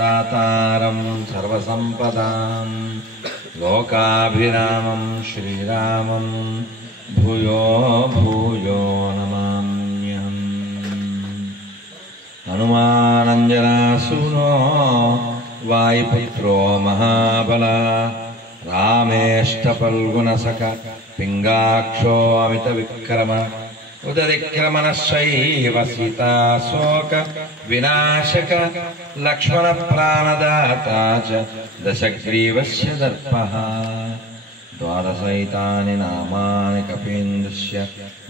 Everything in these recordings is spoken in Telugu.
दातारं सर्वसंपदां लोकाभिरामं श्रीरामं भूयो भूयो नमाम्यहम्। हनुमानञ्जनासूनो वायुपुत्रो महाबला रामेष्टफल्गुणसख पिङ्गाक्षो अमितविक्रम उदरिक्रमणशैव सीताशोक विनाशक लक्ष्मणप्राणदाता च दशग्रीवस्य दर्पः। द्वादशैतानि नामानि कपीन्द्रस्य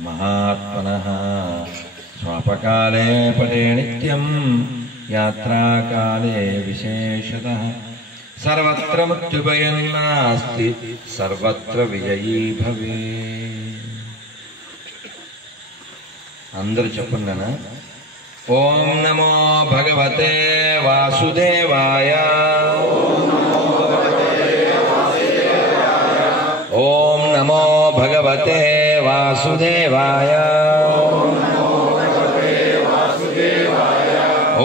महात्मनः स्वापकाले पठे नित्यं यात्राकाले विशेषतः। सर्वत्र मृत्युभयं नास्ति सर्वत्र विजयी भवेत्। अंदर చెప్పండినా ओम नमो भगवते वासुदेवाय ओम नमो भगवते वासुदेवाय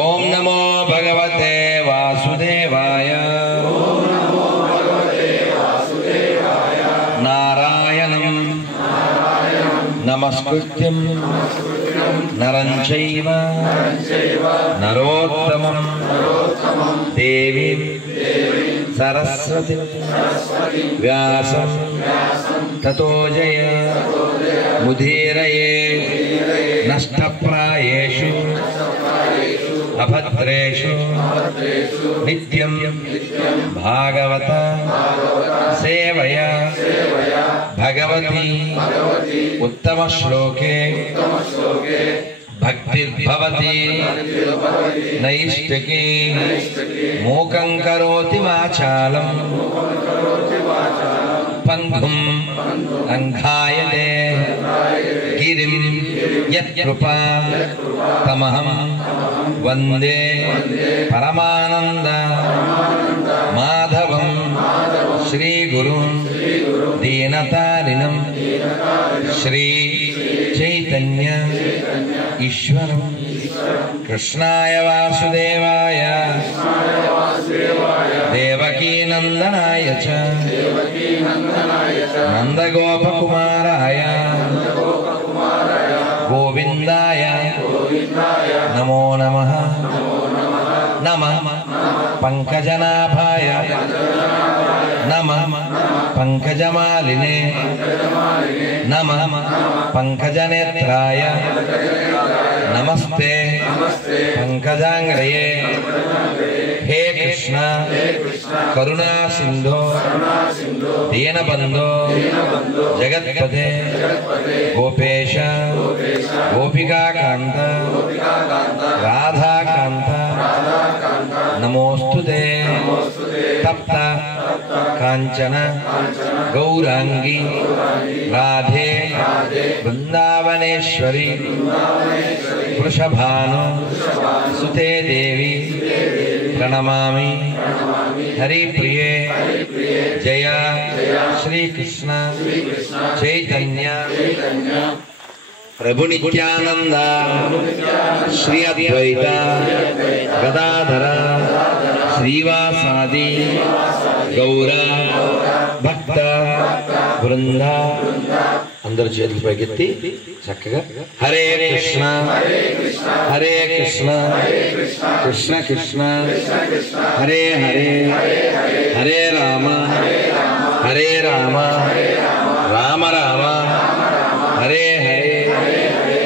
ओम नमो भगवते वासुदेवाय नारायणं नमस्कृत्यं नरं चैव नरोत्तमं देवीं सरस्वतीं व्यासं ततो जय मुदीरये नष्टप्रायेषु अभद्रेषु नित्यं भागवत सेवया भगवती उत्तम श्लोके भक्तिर्भवति नैष्टिकी मूकं करोति वाचालं पंगुं लङ्घायते गिरिं यत्कृपा तमहं वन्दे परमानन्द माधवं श्रीगुरुं दीनतारिणं श्री चैतन्य ईश्वरं कृष्णाय वासुदेवाय देवकी नंदनाय च नंदगोपकुमाराय गोविंदाय नमो नमः। नमः पंकजनाभाय नमः पंकजमालिने नमः पंकजनेत्राय नमस्ते पंकजांग्रये। हे कृष्ण करुणा सिंधो दीनबंधो जगत्पते गोपेश गोपिकाकांत राधाकांत नमोस्तुते। तप्त कांचन गौरांगी राधे वृंदावनेश्वरी वृषभानु सुते देवी प्रणमामि। हरिप्रिये जय श्री कृष्ण चैतन्य प्रभु नित्यानंद श्री अद्वैत गदाधर श्रीवासादि गौर भक्त वृंद अंदर చేతులు పైకెత్తి చక్కగా హరే కృష్ణ హరే కృష్ణ కృష్ణ కృష్ణ హరే హరే హరే రామ హరే రామ రామ రామ హరే హరే।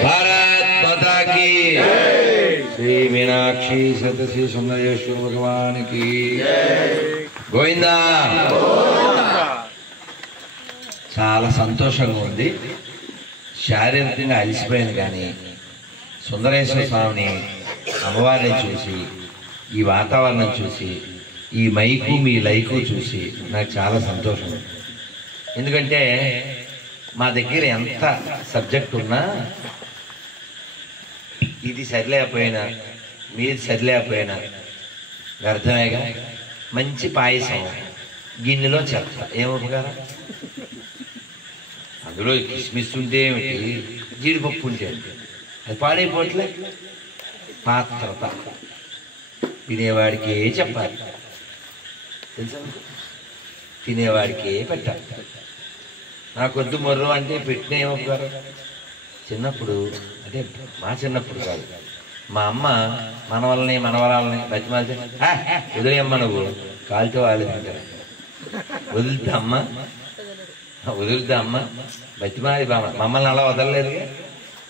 भारत माता की श्री मीनाक्षी सतश्री सुंदरेश्वर भगवान की गोविंदा। చాలా సంతోషంగా ఉంది। శారీరకంగా అలసిపోయాను కానీ సుందరేశ్వర స్వామిని అమ్మవారిని చూసి ఈ వాతావరణం చూసి ఈ మైకు మీ లైకు చూసి నాకు చాలా సంతోషం। ఎందుకంటే మా దగ్గర ఎంత సబ్జెక్ట్ ఉన్నా ఇది సరిలేకపోయినా మీది సరిలేకపోయినా వ్యర్థమేగా। మంచి పాయసం గిన్నెలో చెత్త ఏమవుగారా? అందులో కిస్మిస్ ఉంటే ఏమిటి, జీడిపప్పు ఉంటే అది పాడైపోవట్లే। పాత్రత వినేవాడికే చెప్పాలి, తెలుసా? తినేవాడికే పెట్టాలి. నాకొద్దు మొర్రు అంటే పెట్టిన ఏమవుతారు? చిన్నప్పుడు అంటే మా చిన్నప్పుడు కాదు, మా అమ్మ మనవరాలని బతిమాలితే వదిలేయమ్మ నువ్వు కాలుతో వాళ్ళు తింటారు. వదులుతా అమ్మ బతిమాలి మమ్మల్ని అలా వదలలేదుగా.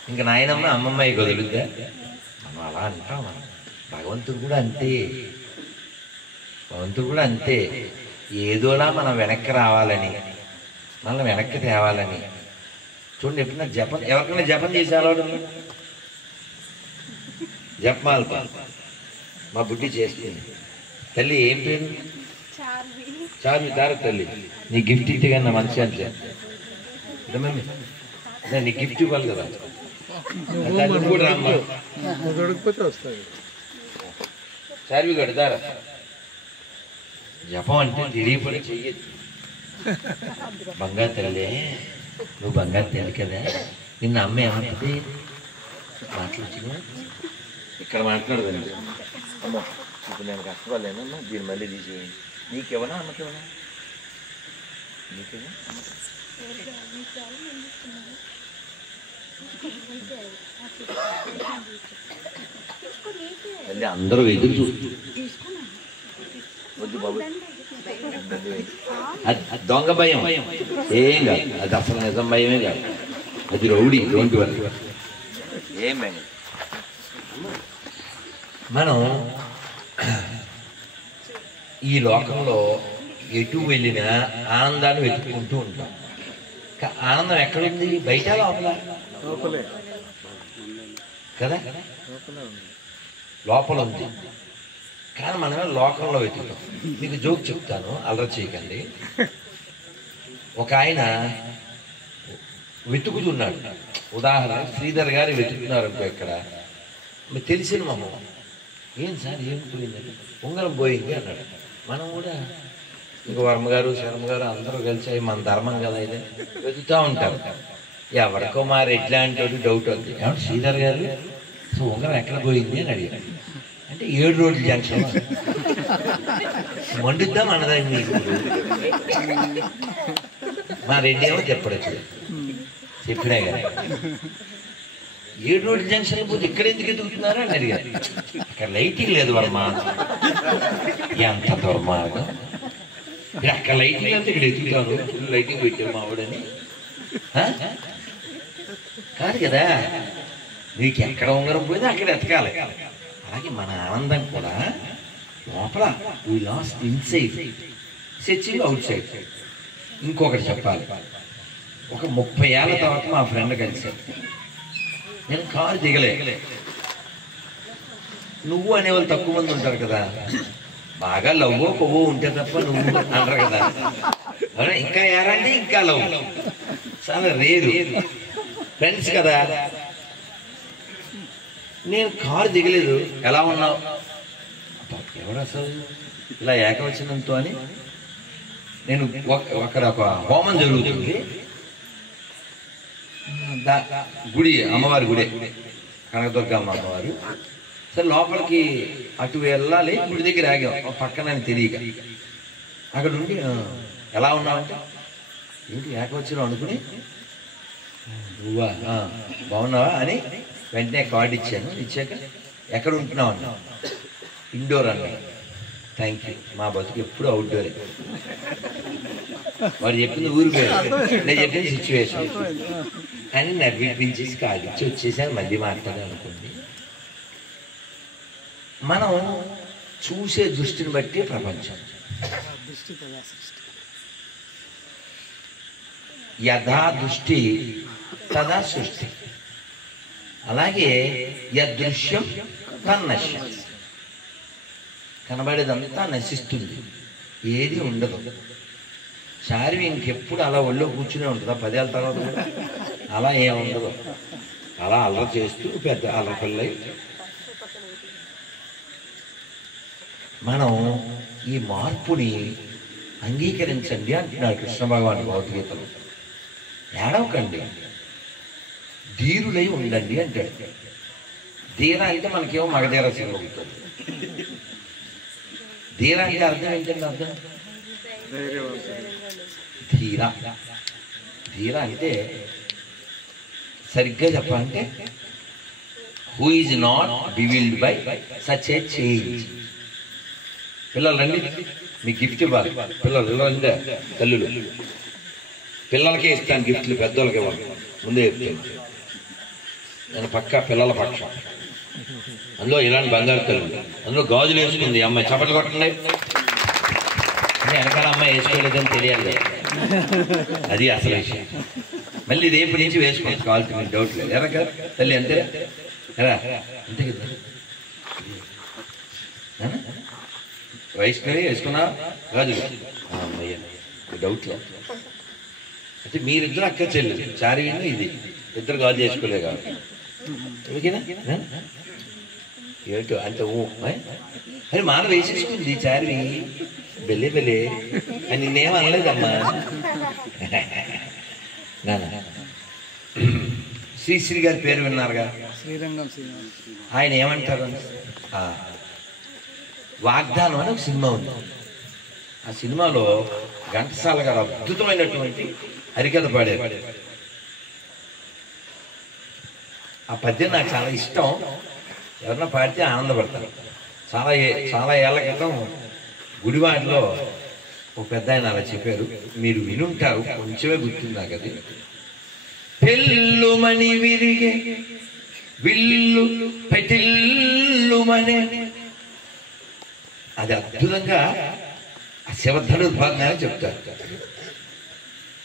ఇంకా నాయనమ్మ అమ్మమ్మాయి వదులుద్దా? మనం అలా అంటాం. మనం భగవంతుడు కూడా అంతే. ఏదోలా మనం వెనక్కి రావాలని, మనం వెనక్కి తేవాలని. చూడండి, ఎప్పుడైనా జపం ఎవరికైనా జపం చేసే అలవాటు జపమాల మా బుడ్డి చేస్తుంది. తల్లి ఏం పేరు? చార్మి. తారక తల్లి, నీ గిఫ్ట్ ఇట్టిగా నా మంచి అంటే నీ గిఫ్ట్ ఇవ్వాలి కదా. కూడా రామ్మా చార్వి కడతారా? జపం అంటే తెలియపడి చెయ్యదు. బంగారు తల్లి, నువ్వు బంగారు తల్లి కదా, నిన్న అమ్మ ఏమంటుంది? మాట్లాడుతున్నా ఇక్కడ మాట్లాడదండి. అమ్మా ఇప్పుడు నేను కష్టపడలేనమ్మా, దీన్ని మళ్ళీ తీసేయండి. నీకెవనా అమ్మకేవనా? నీకేనా? మళ్ళీ అందరూ ఎదురు చూస్తారు. వద్దు బాబు, అది దొంగ భయం ఏం కాదు, అది అసలు నిజం భయమే కాదు, అది రౌడీ. Don't worry. ఏం భయం. మనం ఈ లోకంలో ఎటు వెళ్ళినా ఆనందాన్ని వెతుక్కుంటూ ఉంటాం. ఆనందం ఎక్కడుంది? బయట లోపల కదా? లోపల ఉంది, కానీ మనమే లోకంలో వెతుకుతాం. మీకు జోక్ చెప్తాను, అల్లరి చేయకండి. ఒక ఆయన వెతుకుతున్నాడు. ఉదాహరణ, శ్రీధర్ గారు వెతుకుతున్నారు అనుకో. ఇక్కడ మీకు తెలిసిన మామ, ఏం సార్ ఏం పోయిందండి? ఉంగరం పోయింది అన్నాడు. మనం కూడా ఇంక వర్మ గారు, శర్మ గారు అందరూ కలిసి మన ధర్మం కదా ఇది వెతుకుతూ ఉంటారు. ఎవరికో మా ఎట్లాంటి డౌట్ ఉంది. ఏమంటే శ్రీధర్ గారు, సో ఉంగరం ఎక్కడ పోయింది అని అడిగాడు. అంటే 7 రోడ్ల జంక్షన్. మండుద్దాం అన్నదాన్ని మీకు. మా రెడ్డి ఏమో చెప్పినా కదా, 7 రోడ్ల జంక్షన్ పోతే ఇక్కడ ఎందుకు ఎదుగుతున్నారు అని అడిగారు. అక్కడ లైటింగ్ లేదు వర్మ. ఎంత దుర్మార్గం! అక్కడ లైటింగ్ అంతా ఇక్కడ ఎదుగుతారు, లైటింగ్ పెట్టారు మా ఆవిడని. కాదు కదా, నీకు ఎక్కడ ఉంగరం పోయినా అక్కడ ఎతకాలి. అలాగే మన ఆనందం కూడా లోపల we last inside, searching out side. ఇంకొకటి చెప్పాలి. ఒక 30 ఏళ్ళ తర్వాత మా ఫ్రెండ్ కలిశాడు. నేను కారు దిగలే. నువ్వు అనేవాళ్ళు తక్కువ మంది ఉంటారు కదా, బాగా లవ్వో కొవ్వో ఉంటే తప్ప నువ్వు అంటారు కదా. ఇంకా ఏరంటే ఇంకా లవ్ చాలా రేరు, ఫ్రెండ్స్ కదా. నేను కారు దిగలేదు. ఎలా ఉన్నావు? ఎవరు అసలు ఇలా ఏకవచనంతో అని. నేను అక్కడ ఒక హోమం జరుగుతుంది, గుడి, అమ్మవారి గుడి, కనకదుర్గమ్మ అమ్మవారు. సరే లోపలికి అటు వెళ్ళాలి, గుడి దగ్గర ఆగాం. పక్కన తెలియక అక్కడ ఉండి ఎలా ఉన్నావంటే, ఏంటి ఏకవచనం అనుకుని, నువ్వా బాగున్నావా అని వెంటనే కార్డు ఇచ్చాను. ఇచ్చాక ఎక్కడ ఉంటున్నావు అన్నా. ఇండోర్ అన్నా. థ్యాంక్ యూ, మా బతుకు ఎప్పుడు అవుట్డోరే. వాడు చెప్పింది ఊరు పేరు, నేను చెప్పింది సిచ్యువేషన్ అని నవ్విపించేసి కార్డు ఇచ్చి వచ్చేసాను. మళ్ళీ మాట్లాడాలనుకోండి. మనం చూసే దృష్టిని బట్టి ప్రపంచం. యథా దృష్టి తదా సృష్టి. అలాగే యదృశ్యం తన్నశ్యం. కనబడేదంతా నశిస్తుంది, ఏది ఉండదు. శారీ ఇంకెప్పుడు అలా ఒళ్ళో కూర్చునే ఉంటుందా 10 ఏళ్ళ తర్వాత? అలా ఏముండదు. అలా అల్లరి చేస్తూ పెద్ద అల్లపిల్లై. మనం ఈ మార్పుని అంగీకరించండి అంటున్నాడు కృష్ణ భగవాన్ భగవద్గీతలో. ఏడవకండి, ధీరులై ఉండండి అంటాడు. ధీర అంటే మనకేమో మగధీర సింగ్ అవుతుంది. ధీర అంటే అర్థం ఏంటంటే అర్థం ధీర. ధీర అంటే సరిగ్గా చెప్పాలంటే who is not bewildered by such a change. పిల్లలు రండి, మీ గిఫ్ట్ ఇవ్వాలి. పిల్లలు రండి, తల్లులు పిల్లలకే ఇస్తాను గిఫ్ట్లు, పెద్దోళ్ళకి ఇవ్వాలి. ముందే చెప్తాను, నేను పక్కా పిల్లల పక్షం. అందులో ఇలాంటి బంగారు తల్లులు, అందులో గాజులు వేసుకుంది అమ్మాయి. చప్పట్లు కొట్టండి. వెనకాల అమ్మాయి వేసుకోలేదని తెలియాలి కదా, అది అసలు విషయం. మళ్ళీ రేపు నుంచి వేసుకోవచ్చు కావాల్సిన డౌట్ లేదు. ఎరా కదా తల్లి, అంతే ఎరా, అంతే కదా. వైష్ణవి వేసుకున్నా గాజులు, అమ్మయ్య డౌట్ లేదు. అంటే మీరిద్దరు అక్క చెల్లి, చారివిను ఇది ఇద్దరు గాజు చేసుకోలే కాబట్టి ఓకేనా. ఏమిటో అంటే అని మాన వేసేసుకుంది చారివి. బెల్లే బెల్లే అని నిన్నేం అనలేదమ్మా. శ్రీశ్రీ గారి పేరు విన్నారుగా, ఆయన ఏమంటారు, వాగ్దానం అని ఒక సినిమా ఉంది. ఆ సినిమాలో ఘంటసాల గారు అద్భుతమైనటువంటి హరికథ పాడారు. ఆ పద్యం నాకు చాలా ఇష్టం. ఎవరన్నా పాడితే ఆనందపడతారు. చాలా ఏళ్ల క్రితం గుడివాడలో ఒక పెద్ద ఆయన అలా చెప్పారు, మీరు వినుంటారు, కొంచెమే గుర్తుంది నాకు అది. పెళ్ళుమని విరిగే విల్లు పెటిల్లుమనే, అది అద్భుతంగా శివధనుడు భాగంగా చెప్తారు.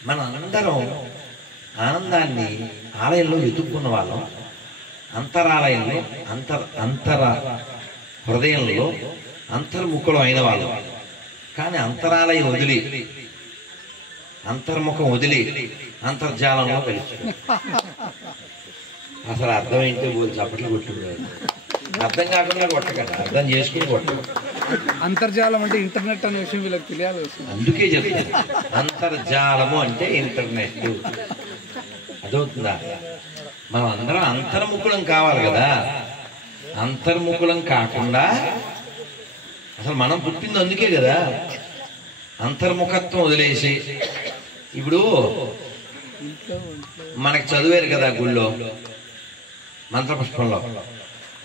మనం అందరం ఆనందాన్ని ఆలయంలో వెతుక్కున్న వాళ్ళం, అంతరాలయంలో అంతర హృదయంలో అంతర్ముఖులం అయిన వాళ్ళం. కానీ అంతరాలయం వదిలి అంతర్ముఖం వదిలి అంతర్జాలంలో కలిసి అసలు అర్థం ఏంటో చప్పట్లు కొట్టుకుంటారు. అర్థం కాకుండా కొట్టకండి, అర్థం చేసుకుని కొట్టండి. అంతర్జాలం అంటే ఇంటర్నెట్ అనే విషయం వీళ్ళకి తెలియాలి. అందుకే చెప్తాను, అంతర్జాలము అంటే ఇంటర్నెట్. అదవుతుందా? మనం అందరం అంతర్ముఖులం కావాలి కదా. అంతర్ముఖులం కాకుండా అసలు మనం పుట్టింది అందుకే కదా. అంతర్ముఖత్వం వదిలేసి ఇప్పుడు మనకు చదివారు కదా గుళ్ళో మంత్రపుష్పంలో,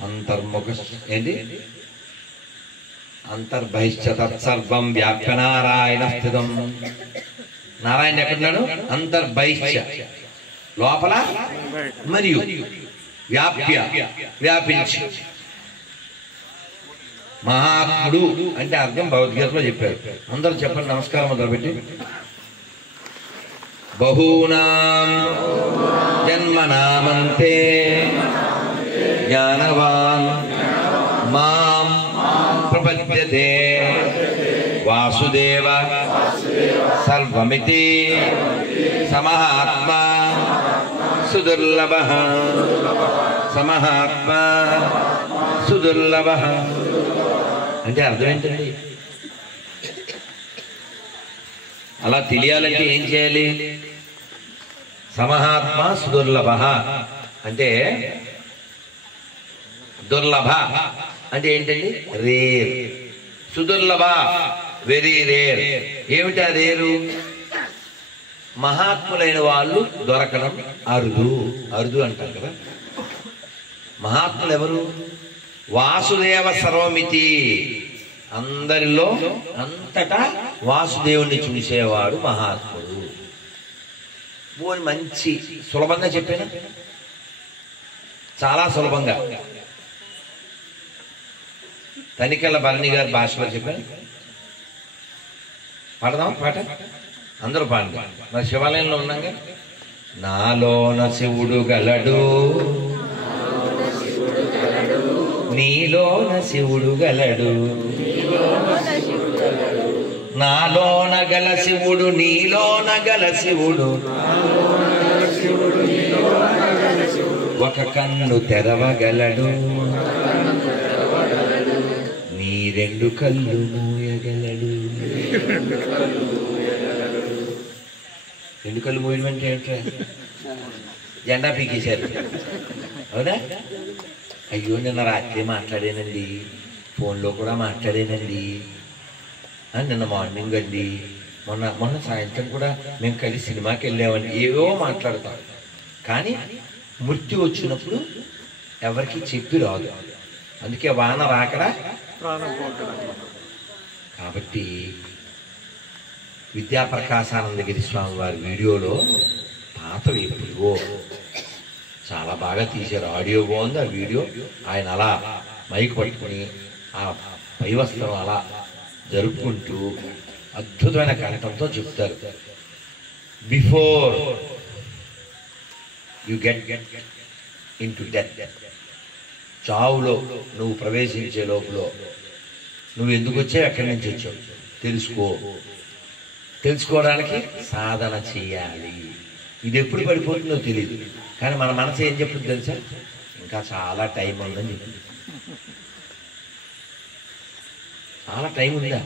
అంతర్ముఖ ఏంటి, అంతర్బహిష్ట తత్సర్వం వ్యాప్య నారాయణ స్థితం. నారాయణ ఎక్కడున్నాడు? అంతర్బహిష్ట, లోపల మరియు వ్యాప్య, వ్యాపించి. మహాత్ముడు అంటే అర్థం భగవద్గీతలో చెప్పారు. అందరూ చెప్పండి, నమస్కారం మొదలుపెట్టి. బహూనాం జన్మనామంతే జ్ఞానవాన్ మాం ప్రపద్యతే వాసుదేవ సర్వమితి సమహాత్మా సుదుర్లభః. సమహాత్మా సుదుర్లభః అంటే అర్థం ఏంటండి? అలా తెలియాలంటే ఏం చేయాలి? సమహాత్మ సుదుర్లభః అంటే, దుర్లభ అంటే ఏంటండి? రేర్. సుదుర్లభ వెరీ రేర్. ఏమిటా రేరు? మహాత్ములైన వాళ్ళు దొరకడం అరుదు. అరుదు అంటారు కదా. మహాత్ములు ఎవరు? వాసుదేవ సర్వమితి, అందరిలో అంతటా వాసుదేవుణ్ణి చూసేవాడు మహాత్ముడు. పోని మంచి సులభంగా చెప్పాను, చాలా సులభంగా తనికెళ్ళ భరణి గారి భాషలో చెప్పాను. పాడదాం పాట, అందరూ పాడండి. మరి శివాలయంలో ఉన్నాగా, నాలోన శివుడు గలడు, నీలోన శివుడు గలడు, నాలోన గల శివుడు నీలోన గల శివుడు, ఒక కన్ను తెరవగలడు, నీ రెండు కళ్ళు మూయగలడు. రెండు కళ్ళు మూయడం అంటే ఏంట్రా? జెండా పీకేశారు అవునా? అయ్యో నిన్న రాత్రి మాట్లాడానండి, ఫోన్లో కూడా మాట్లాడానండి, నిన్న మార్నింగ్ అండి, మొన్న సాయంత్రం కూడా మేము కలిసి సినిమాకి వెళ్ళామండి, ఏవో మాట్లాడతాం. కానీ మృత్యు వచ్చినప్పుడు ఎవరికి చెప్పి రాదు. అందుకే వాన రాకడా ప్రాణం పోకడా. కాబట్టి విద్యాప్రకాశానందగిరి స్వామి వారి వీడియోలో పాతవి ఎప్పుడో చాలా బాగా తీశారు. ఆడియో బాగుంది, ఆ వీడియో. ఆయన అలా మైక్ పట్టుకుని ఆ పై వస్త్రం అలా జరుపుకుంటూ అద్భుతమైన కంఠంతో చెప్తారు, before you get into death, చావులో నువ్వు ప్రవేశించే లోపల నువ్వు ఎందుకు వచ్చావు, ఎక్కడి నుంచి వచ్చావు తెలుసుకోవడానికి సాధన చేయాలి. ఇది ఎప్పుడు పడిపోతుందో తెలియదు, కానీ మన మనసు ఏం చెప్తుంది తెలుసా, ఇంకా చాలా టైం ఉందని చెప్తుంది. చాలా టైం ఉందా?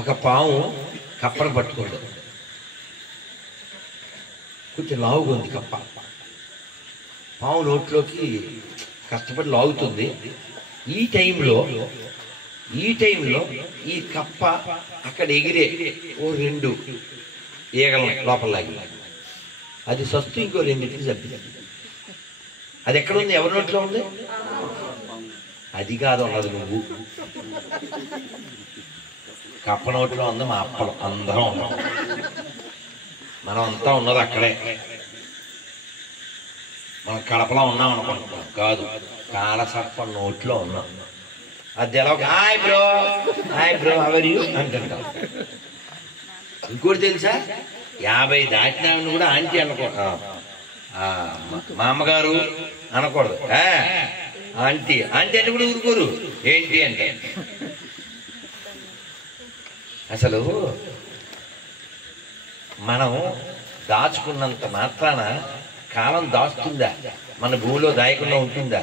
ఒక పాము కప్పను పట్టుకోండి, కొంచెం లావుగా ఉంది కప్ప. పాము నోట్లోకి కష్టపడి లాగుతుంది. ఈ టైంలో ఈ కప్ప అక్కడ ఎగిరే ఓ 2 ఈగలను లోపల లాగి అది సస్తు ఇంకో 2 చంపింది. అది ఎక్కడ ఉంది, ఎవరి నోట్లో ఉంది? అది కాదు ఉన్నది, నువ్వు. కప్ప నోట్లో ఉంది, మా అప్పలు అందరం ఉన్నాం, మనం అంతా ఉన్నది అక్కడే. మనం కడపలో ఉన్నాం అనుకుంటున్నాం, కాదు, కాలసర్ప నోట్లో ఉన్నాం. అది ఎలా హాయ్ బ్రో అవర్ యూ అంటుంటాం. ఇంకోటి తెలుసా, 50 దాటినా కూడా ఆంటీ అనకూడదు, మా అమ్మగారు అనకూడదు, ఆంటీ అంటే కూడా ఊరుకోరు. ఏంటి అంటే అసలు మనం దాచుకున్నంత మాత్రాన కాలం దాస్తుందా, మన భూమిలో దాయకుండా ఉంటుందా?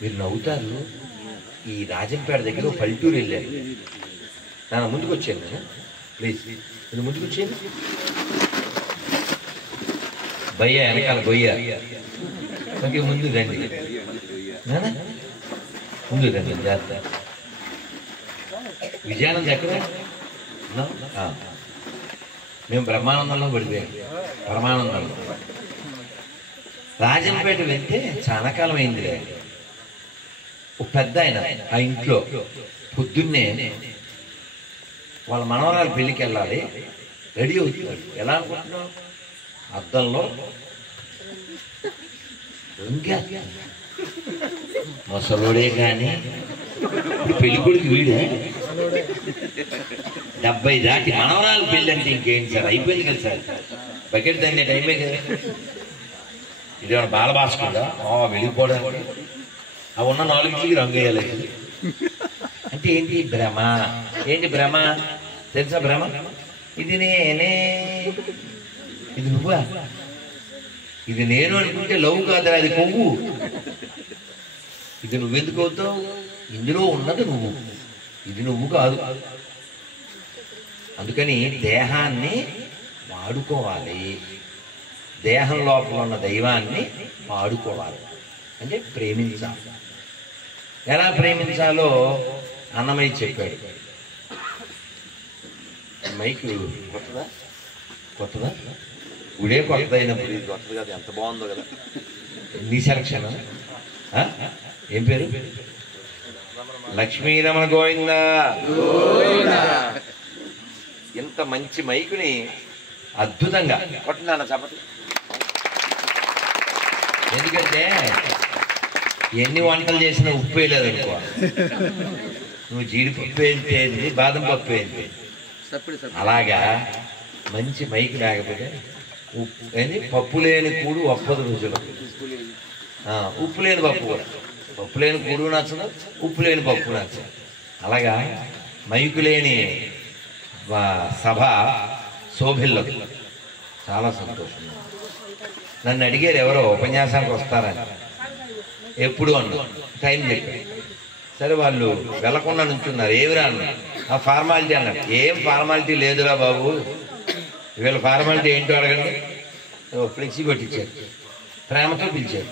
మీరు నవ్వుతారు. ఈ రాజంపేట దగ్గర పల్లెటూరు వెళ్ళాను, నాన్న ముందుకు వచ్చాను, నేను ప్లీజ్ మీరు ముందుకు వచ్చాను. భయ్య వెనకాల గొయ్య, ఓకే ముందు రండి నాన్న, ముందు రండి జాగ్రత్త. విజయానంద్ ఎక్కడ? మేము బ్రహ్మానందంలో పడిపోయాం, పరమానందంలో. రాజంపేట వెళ్తే చాలా కాలం అయిందిలే. ఒక పెద్ద ఆయన ఆ ఇంట్లో పొద్దున్నే వాళ్ళ మనవరాలు పెళ్ళికి వెళ్ళాలి, రెడీ అవుతున్నాడు. ఎలా అనుకుంటున్నావు? అద్దంలో ముసలోడే కానీ పెళ్లి కొడుకు వీడే. 70 దాటి మనవరాలు పెళ్ళి అంటే ఇంకేంటి సార్, అయిపోయింది కదా సార్, బకెట్ దాన్ని టైమే కదా. ఇదేమన్నా బాలభాస్కరుడా వెలిగిపోవడానికి? అవి ఉన్న 4 రంగు వేయాలి. అంటే ఏంటి భ్రమ? ఏంటి భ్రమ తెలుసా? భ్రమ ఇది నేనే, ఇది నువ్వా, ఇది నేను అనుకుంటే లవ్ కాదు, అది కొవ్వు. ఇది నువ్వెందుకు అవుతావు? ఇందులో ఉన్నది నువ్వు, ఇది నువ్వు కాదు. అందుకని దేహాన్ని వాడుకోవాలి, దేహం లోపల ఉన్న దైవాన్ని వాడుకోవాలి, అంటే ప్రేమించాలి. ఎలా ప్రేమించాలో అన్నమయ్య చెప్పాడు. మైక్ కొత్తదా గుడే కొత్త అయినప్పుడు ఇది కొత్తది కదా, ఎంత బాగుందో కదా. నీ సెలక్షన్ ఏం పేరు? లక్ష్మీరమణ గోవిందా. ఇంత మంచి మైకుని అద్భుతంగా కొట్టినాను చప్పట్లు. ఎందుకంటే ఎన్ని వంటలు చేసినా ఉప్పు వేయలేదు అనుకో, నువ్వు జీడిపప్పు వేయింది, బాదం పప్పు వేయింది, అలాగా మంచి మైక్ లేకపోతే ఏంది పప్పు లేని కూడు ఒప్పదు రుచులు. ఉప్పు లేని పప్పు కూడా, పప్పు లేని కూడు నచ్చదు, ఉప్పు లేని పప్పు నచ్చదు. అలాగా మైకు లేని సభ శోభిల్లదు. చాలా సంతోషం. నన్ను అడిగారు ఎవరో ఉపన్యాసానికి వస్తారని, ఎప్పుడు అన్నా టైం చెప్పారు. సరే వాళ్ళు వెళ్ళకుండా నుంచున్నారు. ఏమిరా అన్న? ఆ ఫార్మాలిటీ అన్నారు. ఏం ఫార్మాలిటీ లేదురా బాబు, వీళ్ళ ఫార్మాలిటీ ఏంటో అడగండి. ఫ్లెక్సీ కొట్టించారు, ప్రేమతో పిలిచారు.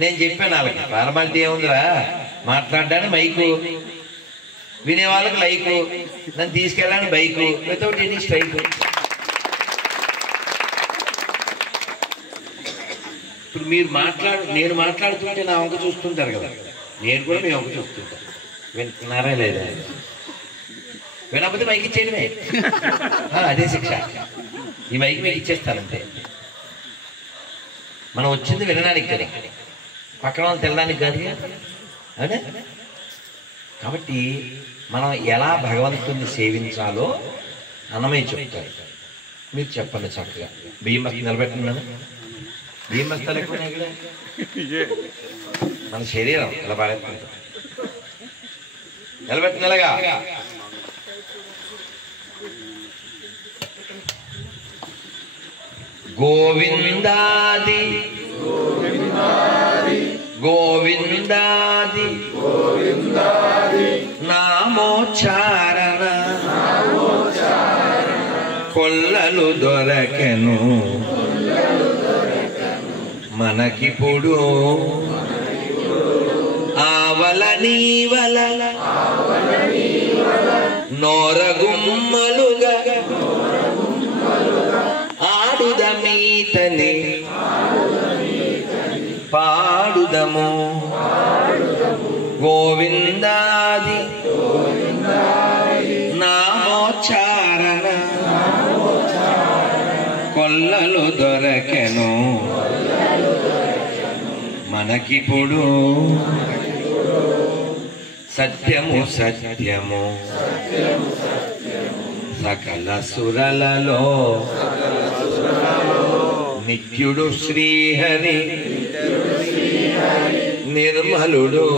నేను చెప్పాను వాళ్ళకి ఫార్మాలిటీ ఏముందిరా, మాట్లాడడానికి మైకు, వినే వాళ్ళకి లైకు, నన్ను తీసుకెళ్ళడానికి బైకు, వితౌట్ ఎనీ స్ట్రైక్. ఇప్పుడు మీరు నేను మాట్లాడుతుంటే నా వంక చూస్తుంటారు కదా, నేను కూడా మీ వంక చూస్తుంటాను. వింటున్నారా లేదా? వినకపోతే మైక్ ఇచ్చేయడమే, అదే శిక్ష. ఈ మైక్ మీకు ఇచ్చేస్తానంతే. మనం వచ్చింది వినడానికి కదా, పక్కన వాళ్ళు తినడానికి కాదు అదే. కాబట్టి మనం ఎలా భగవంతుని సేవించాలో అన్నమయ్య చెప్తారు. మీరు చెప్పండి చక్కగా. బియ్యం బస్తా నిలబెట్టున్నాను. బియ్యం బస్తాలు ఎక్కువ మన శరీరం ఇలా పాడేస్తుంటాం. నిలబెట్టినలాగా గోవిందాది గోవిందాది నామోచ్చారణ కొల్లలు దొరకెను మనకిప్పుడు ఆవల నీవల నోరగుమ్మలుగా ఆడుదమీతని పాడుదము గోవిందాది నామోచ్చారణ కొల్లలు దొరకెను మనకిప్పుడు సత్యము సత్యము సకల సురలలో నిత్యుడు శ్రీహరి నిర్మలుడు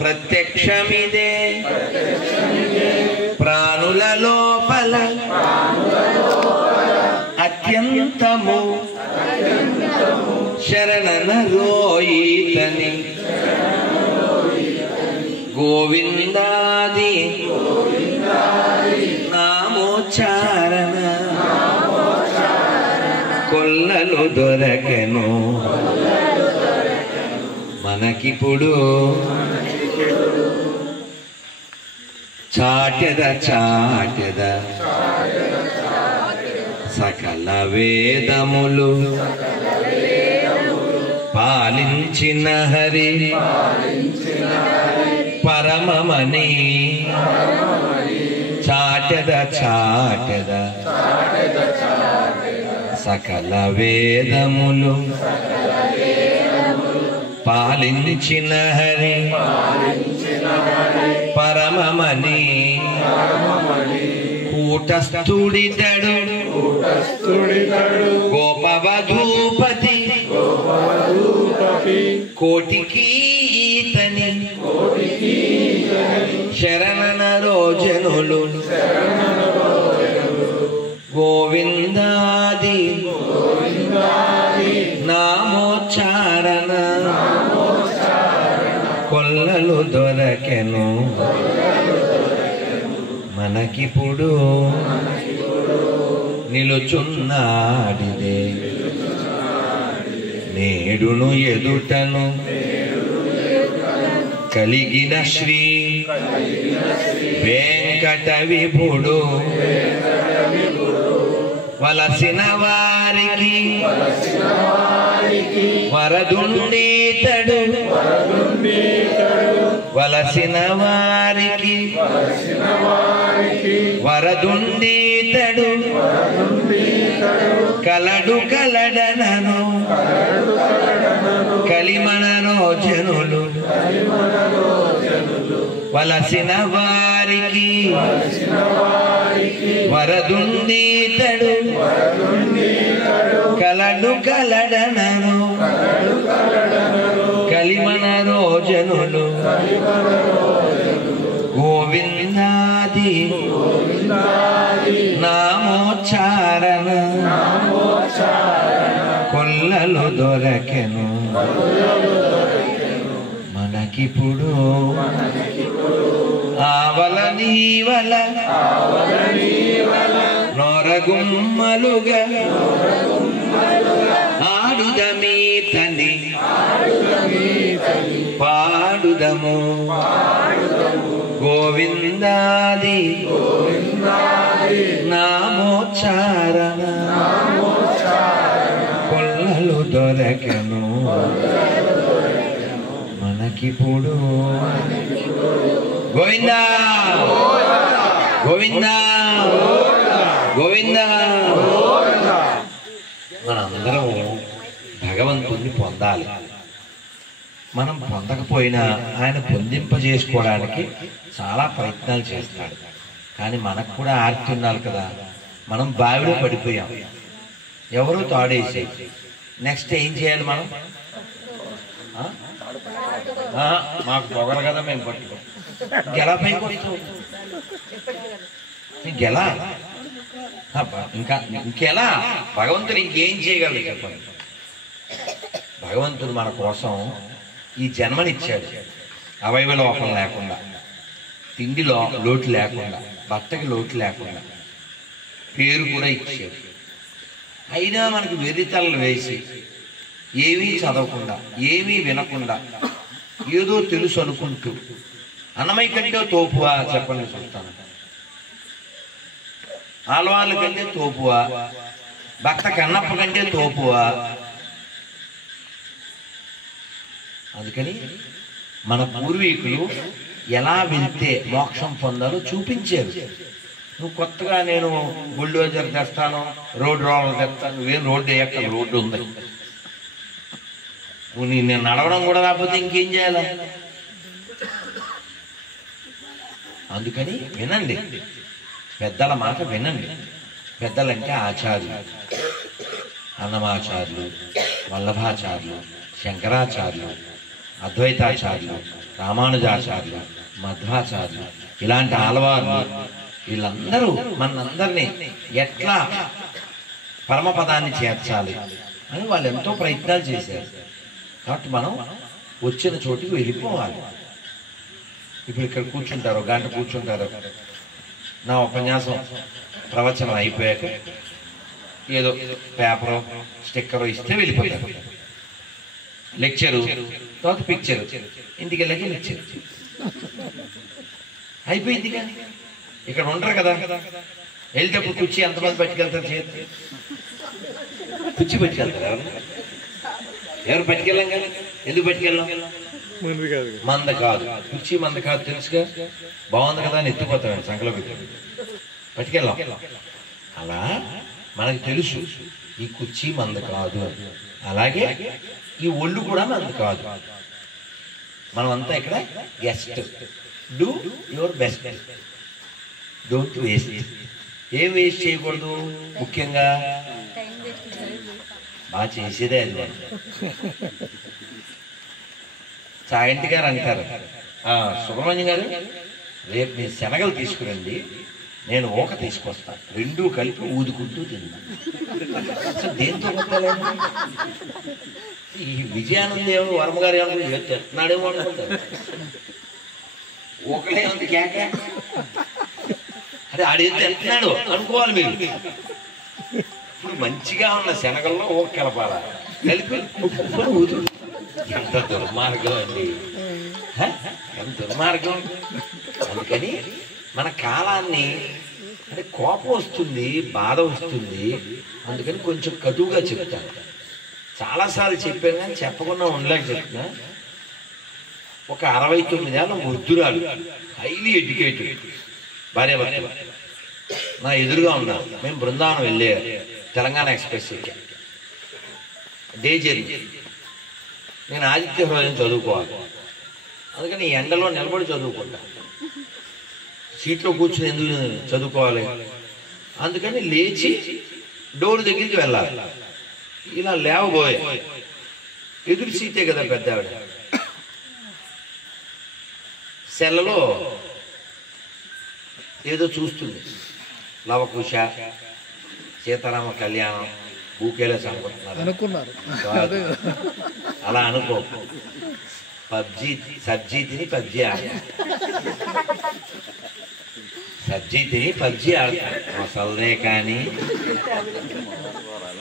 ప్రత్యక్షమిదే ప్రాణుల లోపల అత్యంతము శరణన రోయితని గోవిందాది నామోచ్చారణ కొల్లలు దొరకెను మనకిప్పుడు చాటెద చాటెద సకల వేదములు పాలించిన హరి పరమమని చాటెద చాటెద సకల వేదములు పాలించిన హరి పరమమని కూటస్థుడితడు గోపవధూపతి కోటికి ఈతని శరణన రోజనులు గోవిందాది నామోచ్చారణ కొల్లలు దొరకెను మనకిప్పుడు నిలుచున్నాడిదే నేడును ఎదుటను కలిగిన శ్రీ వెంకట విభుడు వలసిన వారికి వరదుండీతడు వలసిన వారికి వరదుండీతడు కలడు కలడనను కలిమన రోజనులు వలసిన వారికి వరదుండీతడు కలడు కలడనను కలిమన రోజనులు గోవిందాది నామోచ్చారణ కొల్లలు దొరకెను మనకిప్పుడు ఆవల నీవల నోరగుమ్మలుగా ఆడుదమీ గీతని పాడుదము గోవిందాది నామోచ్చారణ కొల్లలు దొరకెను మనకిప్పుడు గోవిందా గోవిందా గోవిందా. మనందరం భగవంతుణ్ణి పొందాలి. మనం పొందకపోయినా ఆయన పొందింపజేసుకోవడానికి చాలా ప్రయత్నాలు చేస్తాడు. కానీ మనకు కూడా ఆర్తి ఉండాలి కదా. మనం బావిలో పడిపోయాం, ఎవరు తాడేసి, నెక్స్ట్ ఏం చేయాలి మనం? మాకు పొగరు కదా, మేము పట్టుకో గెలా పైకి వస్తావు, ఇంకెలా ఇంకెలా భగవంతుడు ఇంకేం చేయగలరు చెప్పండి. భగవంతుడు మన కోసం ఈ జన్మనిచ్చాడు, అవయవ లోపం లేకుండా, తిండిలో లోటు లేకుండా, బట్టకి లోటు లేకుండా, పేరు కూడా ఇచ్చాడు. అయినా మనకు వెర్రితలలు వేసి ఏమీ చదవకుండా ఏమీ వినకుండా ఏదో తెలుసు అనుకుంటూ, అన్నమయ్య కంటే తోపువా చెప్పండి చూస్తాను, ఆలవాళ్ళ కంటే తోపువా, భక్త కన్నప్ప కంటే తోపువా. అందుకని మన పూర్వీకులు ఎలా వెళ్తే మోక్షం పొందాలో చూపించారు. నువ్వు కొత్తగా నేను బుల్డోజర్ తెస్తాను, రోడ్డు రోలర్ తెస్తాను, నువ్వేం రోడ్డు వేయక్క, రోడ్డు ఉంది. నువ్వు నేను నడవడం కూడా రాకపోతే ఇంకేం చేయాలి? అందుకని వినండి, పెద్దల మాట వినండి. పెద్దలంటే ఆచార్యులు, అన్నమాచార్యులు, వల్లభాచార్యులు, శంకరాచార్యులు, అద్వైతాచార్యులు, రామానుజాచార్యులు, మధ్వాచార్యులు, ఇలాంటి ఆలవార్లు, వీళ్ళందరూ మనందరినీ ఎట్లా పరమపదాన్ని చేర్చాలి అని వాళ్ళు ఎంతో ప్రయత్నాలు చేశారు. కాబట్టి మనం వచ్చిన చోటికి వెళ్ళిపోవాలి. ఇప్పుడు ఇక్కడ కూర్చుంటారు, గంట కూర్చుంటారు, నా ఉపన్యాసం ప్రవచనం అయిపోయాక ఏదో పేపరు స్టిక్కరు ఇస్తే వెళ్ళిపోతారు. లెక్చరు తర్వాత పిక్చరు, ఇంటికి వెళ్ళాక లెక్చర్ అయిపోయింది. కానీ ఇక్కడ ఉండరు కదా, వెళ్ళేటప్పుడు కుర్చీ ఎంతమంది పట్టుకెళ్తారు? చేతి కుర్చీ పట్టుకెళ్తారు. ఎవరు పట్టుకెళ్ళాం కదా, ఎందుకు పట్టుకెళ్ళాం? మంద కాదు, కుర్చీ మంద కాదు, తెలుసుగా. బాగుంది కదా అని ఎత్తిపోతాడు, సంకలో పెట్టి పట్టుకెళ్ళాం. అలా మనకు తెలుసు ఈ కుర్చీ మంద కాదు, అలాగే ఈ ఒళ్ళు కూడా మంద కాదు. మనమంతా ఇక్కడ guest. Do your best, don't waste. ఏం వేస్ట్ చేయకూడదు? ముఖ్యంగా బాగా చేసేదే అది. సాయంటి గారు అంటారు, సుబ్రహ్మణ్యం గారు రేపు మీరు శనగలు తీసుకురండి, నేను ఊక తీసుకొస్తాను, రెండూ కలిపి ఊదుకుంటూ తిన్నా. అసలు దేంతో కొట్టాలండి? ఈ విజయానందేవుడు వర్మ గారు ఏమన్నా చెప్తున్నాడేమో అనుకుంటారు. ఒకలే ఉంది కేక, అదే ఆడేం చెప్తున్నాడు అనుకోవాలి మీరు. ఇప్పుడు మంచిగా ఉన్న శనగల్లో ఊక కలపాలా, కలిపి ఊదు. ఎంత దుర్మార్గం అండి, ఎంత దుర్మార్గం. అందుకని మన కాలాన్ని, అంటే కోపం వస్తుంది, బాధ వస్తుంది, అందుకని కొంచెం కటువుగా చెప్తాను. చాలాసార్లు చెప్పాను కానీ చెప్పకుండా ఉండలేక చెప్తున్నా. ఒక 69 ఏళ్ళ వృద్ధురాలు, హైలీ ఎడ్యుకేటెడ్, భార్య భర్త నా ఎదురుగా ఉన్నారు. మేము బృందావనం వెళ్ళే తెలంగాణ ఎక్స్ప్రెస్ ఎక్కాం, డే జర్నీ. నేను ఆదిత్య హృదయం చదువుకోవాలి, అందుకని ఈ ఎండలో నిలబడి చదువుకుంటా. సీట్లో కూర్చుని ఎందుకు చదువుకోవాలి? అందుకని లేచి డోర్ దగ్గరికి వెళ్ళాలి. ఇలా లేవబోయే, ఎదురు సీటే కదా పెద్ద ఆవిడ, సెల్లలో ఏదో చూస్తుంది. లవకుశ, సీతారామ కళ్యాణం, ఊకేలా చదువుకుంటున్నారు. అలా అనుకో, సబ్జీ తిని పబ్జీ ఆడతాను, సబ్జీ తిని పబ్జీ ఆడతాను. అసలుదే. కానీ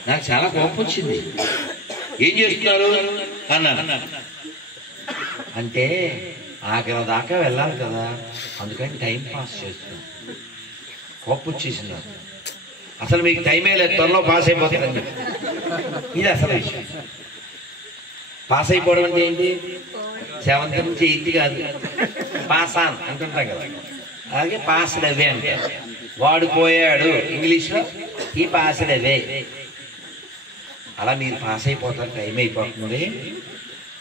నాకు చాలా కోపం వచ్చింది. ఏం చేస్తున్నారు అన్నాను. అంటే ఆఖరి దాకా వెళ్ళాలి కదా, అందుకని టైం పాస్ చేస్తున్నాను. కోపం వచ్చేసింది. అసలు మీకు టైమే లేదు, త్వరలో పాస్ అయిపోతారని చెప్పి. ఇది అసలు విషయం. పాస్ అయిపోవడం అంటే ఏంటి? 7th నుంచి 8th కాదు, పాస్ ఆన్ అంటుంటాం కదా. అలాగే పాస్డ్ అవే అంటే వాడు పోయాడు, ఇంగ్లీష్లో ఈ పాస్డ్ అవే. అలా మీరు పాస్ అయిపోతారు, టైం అయిపోతుంది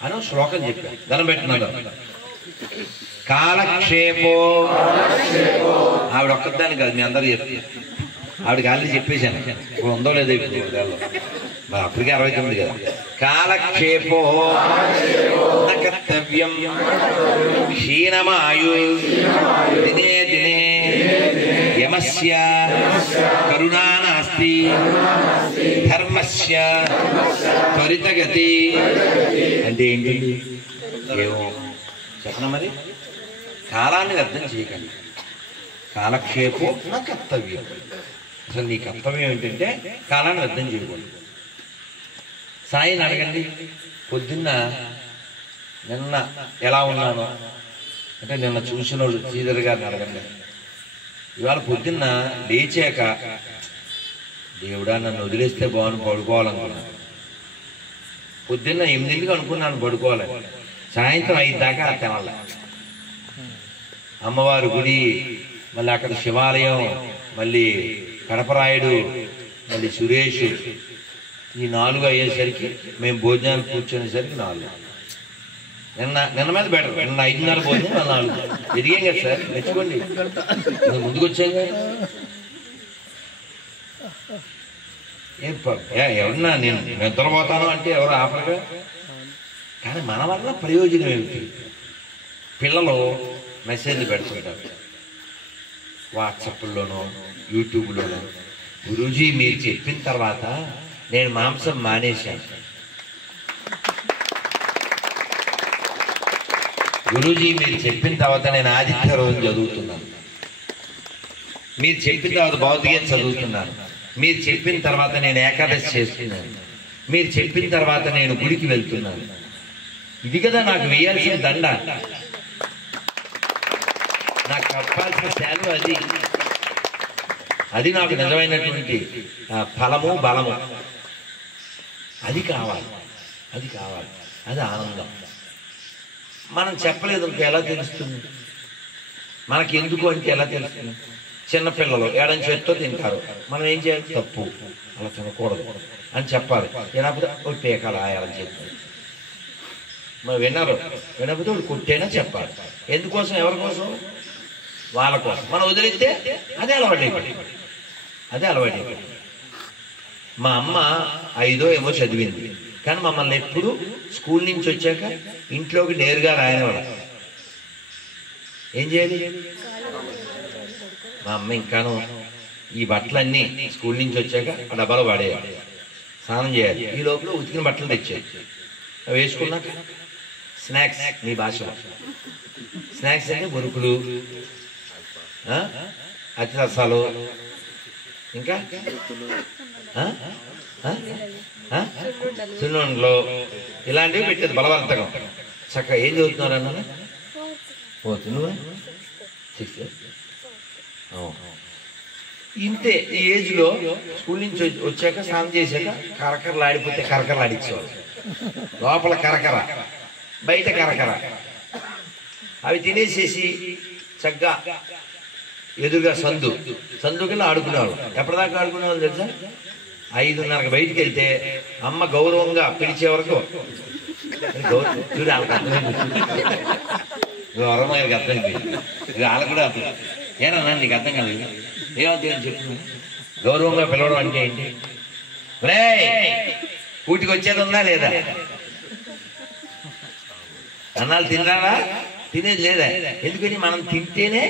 అని శ్లోకం చెప్పారు. ధనం పెట్టినాడు. కాలక్షేపో ఆవిడ ఒక్కదాన్ని కాదు, మీ అందరూ చెప్పి ఆవిడకి ఆల్రెడీ చెప్పేశాను. ఇప్పుడు ఉందో లేదో ఇప్పుడు అప్పటికే 69 కదా. కాలక్షేపో న కర్తవ్యం క్షీణమాయు దినే దినే యమస్య కరుణా నాస్తి ధర్మస్య త్వరితగతి. అంటే ఏంటండి? ఏమో చెప్పనా మరి. కాలాన్ని వ్యర్థం చేయకండి. కాలక్షేపో నా కర్తవ్యం. అసలు నీ కర్తవ్యం ఏంటంటే కాలాన్ని వ్యర్థం చేయకూడదు. సాయిని అడగండి, పొద్దున్న నిన్న ఎలా ఉన్నాను అంటే నిన్న చూసిన వాళ్ళు శ్రీధర్ గారిని అడగండి. ఇవాళ పొద్దున్న లేచాక దేవుడా నన్ను వదిలేస్తే బాగుని పడుకోవాలనుకున్నాను. పొద్దున్న 8ంటికి అనుకున్నాను పడుకోవాలని. సాయంత్రం 5 దాకా తినాల. అమ్మవారి గుడి, మళ్ళీ అక్కడ శివాలయం, మళ్ళీ కడపరాయుడు, మళ్ళీ సురేష్, ఈ 4 అయ్యేసరికి మేము భోజనానికి కూర్చునేసరికి 4. నిన్న మీద బెటర్. నిన్న 5:30 భోజనం, 4 ఎదిగాం కదా సార్, మెచ్చుకోండి. ముందుకు వచ్చాం కదా. ఎవరన్నా నేను నిద్రపోతాను అంటే ఎవరు ఆపరుగా. కానీ మన వల్ల ప్రయోజనం ఏమిటి? పిల్లలు మెసేజ్లు పెడుతుంటారు వాట్సాప్లోనో యూట్యూబ్లోనో, గురూజీ మీరు చెప్పిన తర్వాత నేను మాంసం మానేశాను, గురూజీ మీరు చెప్పిన తర్వాత నేను ఆదిత్య రోజు చదువుతున్నాను, మీరు చెప్పిన తర్వాత భౌతికం చదువుతున్నాను, మీరు చెప్పిన తర్వాత నేను ఏకాదశి చేస్తున్నాను, మీరు చెప్పిన తర్వాత నేను గుడికి వెళ్తున్నాను. ఇది కదా నాకు వేయాల్సిన దండ, నాకు కప్పాల్సిన శాలు. అది నాకు నిజమైనటువంటి ఫలము, బలము. అది కావాలి, అది కావాలి, అది ఆనందం. మనం చెప్పలేదు ఇంకా ఎలా తెలుస్తుంది? మనకి ఎందుకు అంటే ఎలా తెలుస్తుంది? చిన్నపిల్లలు ఎడం చేత్తో తింటారు, మనం ఏం చేయాలి? తప్పు, అలా తినకూడదు అని చెప్పాలి. వినకపోతే ఒక పేకాలు ఎడం చేస్తారు. మరి వినకపోతే వాడు కొట్టేనా చెప్పాలి. ఎందుకోసం? ఎవరి కోసం? వాళ్ళ కోసం. మనం వదిలితే అదే అలవాటైపోయింది, అదే అలవాటైపోయింది. మా అమ్మ 5ో ఏమో చదివింది, కానీ మమ్మల్ని ఎప్పుడు స్కూల్ నుంచి వచ్చాక ఇంట్లోకి నేరుగా రాయనివాడు. ఏం చేయాలి? మా అమ్మ ఇంకాను ఈ బట్టలన్నీ స్కూల్ నుంచి వచ్చాక ఆ డబ్బాలో పడేయాలి, స్నానం చేయాలి. ఈ లోపల ఉతికిన బట్టలు తెచ్చేది, అవి వేసుకున్నాక స్నాక్స్, మీ భాషలో స్నాక్స్ అంటే మురుకులు, అతిరసాలు, ఇంకా సున్నుండలు, ఇలాంటివి పెట్టేది బలవంతకం. చక్కగా ఏం చదువుతున్నారు అన్న? నువ్వు 6 ఇంతే. ఈ ఏజ్లో స్కూల్ నుంచి వచ్చాక స్నానం చేశాక కరకరలాడిపోతే కరకరలాడించేవాళ్ళు. లోపల కరకర, బయట కరకర. అవి తినేసేసి చక్కగా ఎదురుగా సందుకెళ్ళి ఆడుకునేవాళ్ళు. ఎప్పటిదాకా ఆడుకునేవాళ్ళు తెలుసా? 5:30కి బయటికి వెళ్తే అమ్మ గౌరవంగా పిలిచే వరకు చూడు వాళ్ళకి అర్థమైంది, గౌరవం గారికి అర్థమైంది, వాళ్ళకి కూడా అర్థం. ఏనా నీకు అర్థం కాలేదు? ఏమవుతుంది చెప్పు. గౌరవంగా పిలవడం అంటే ఏంటి? కూటికి వచ్చేది ఉందా లేదా? అన్నాళ్ళు తిన్నారా? తినేది లేదా? ఎందుకని మనం తింటేనే